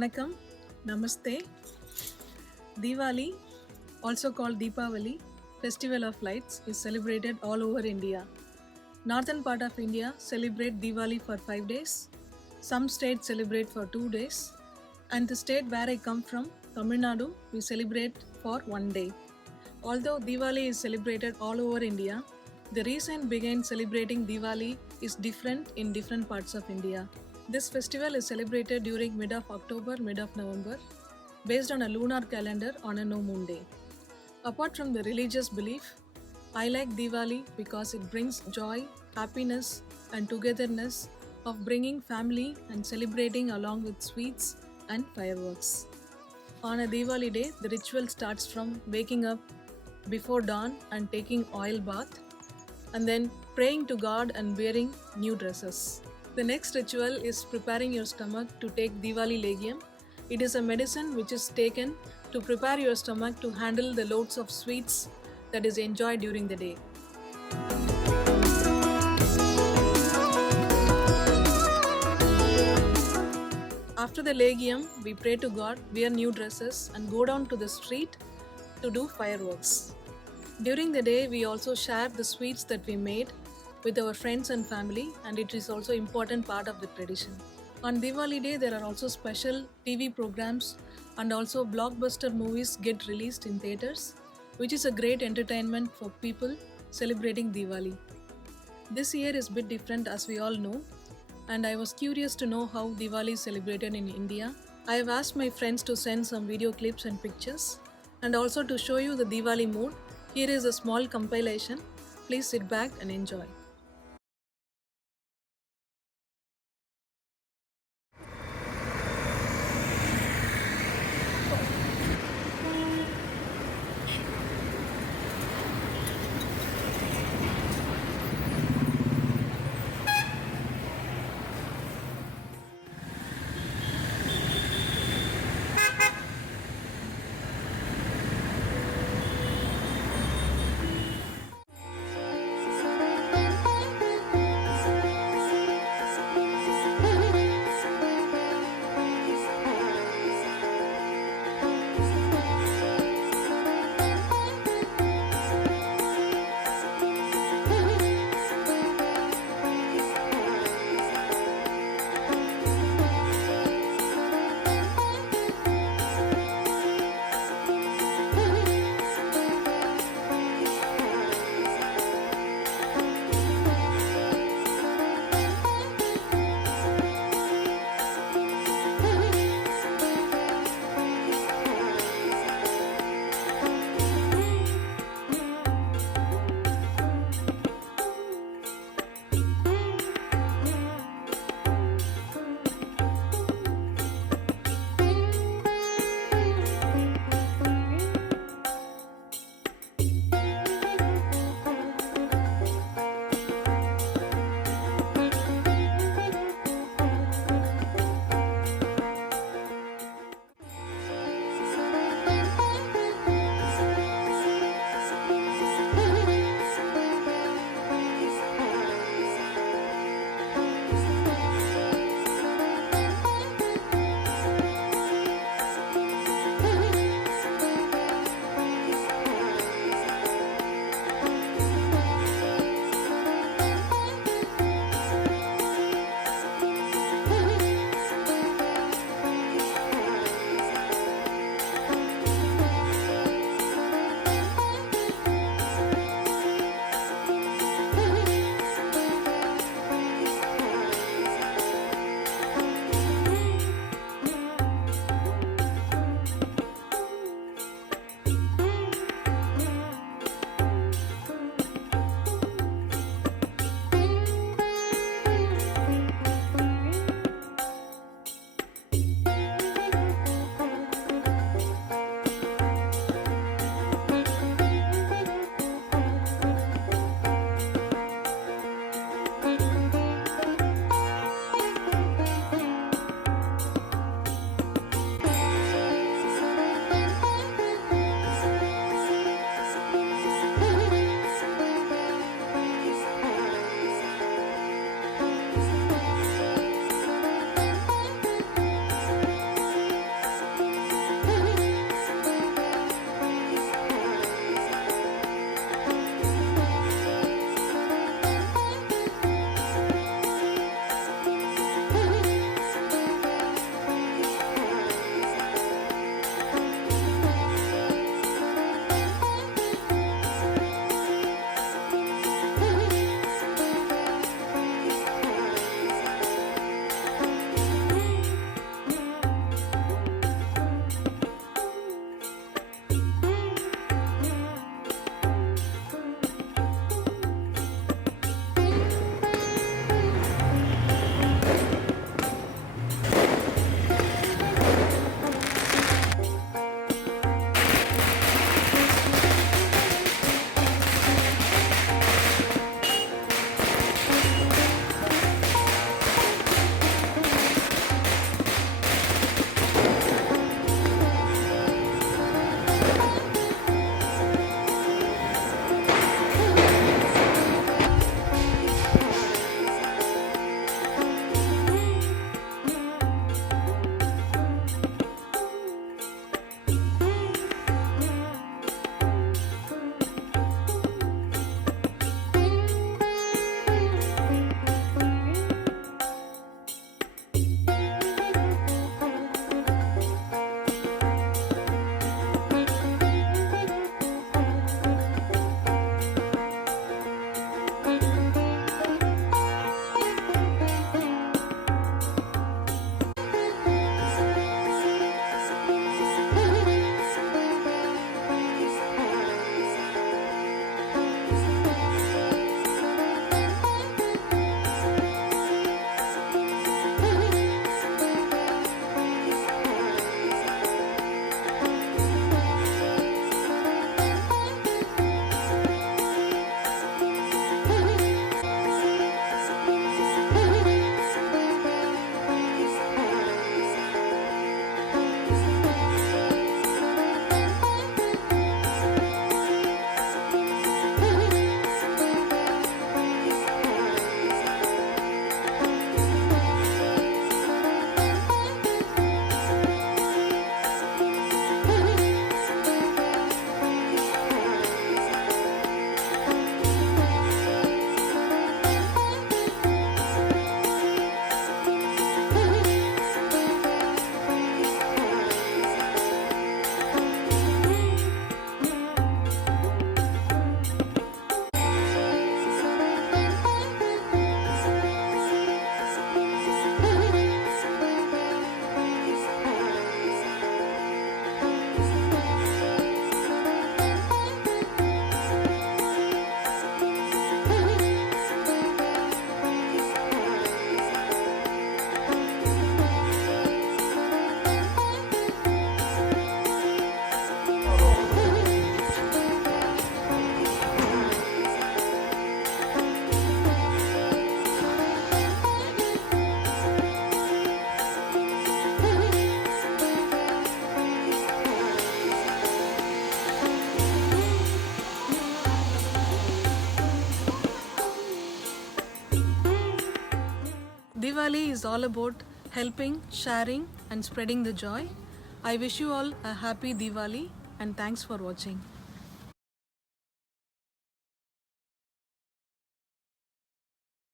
Vanakkam, Namaste. Diwali, also called Deepavali, Festival of Lights, is celebrated all over India. Northern part of India celebrate Diwali for 5 days. Some states celebrate for 2 days. And the state where I come from, Tamil Nadu, we celebrate for 1 day. Although Diwali is celebrated all over India, the reason behind celebrating Diwali is different in different parts of India. This festival is celebrated during mid of October, mid of November, based on a lunar calendar on a no moon day. Apart from the religious belief, I like Diwali because it brings joy, happiness, and togetherness of bringing family and celebrating along with sweets and fireworks. On a Diwali day, the ritual starts from waking up before dawn and taking oil bath, and then praying to God and wearing new dresses. The next ritual is preparing your stomach to take Diwali Legium. It is a medicine which is taken to prepare your stomach to handle the loads of sweets that is enjoyed during the day. After the Legium, we pray to God, wear new dresses, and go down to the street to do fireworks. During the day, we also share the sweets that we made with our friends and family, and it is also important part of the tradition. On Diwali day, there are also special TV programs and also blockbuster movies get released in theaters, which is a great entertainment for people celebrating Diwali. This year is a bit different as we all know, and I was curious to know how Diwali is celebrated in India. I have asked my friends to send some video clips and pictures, and also to show you the Diwali mood. Here is a small compilation. Please sit back and enjoy. Diwali is all about helping, sharing, and spreading the joy. I wish you all a happy Diwali and thanks for watching.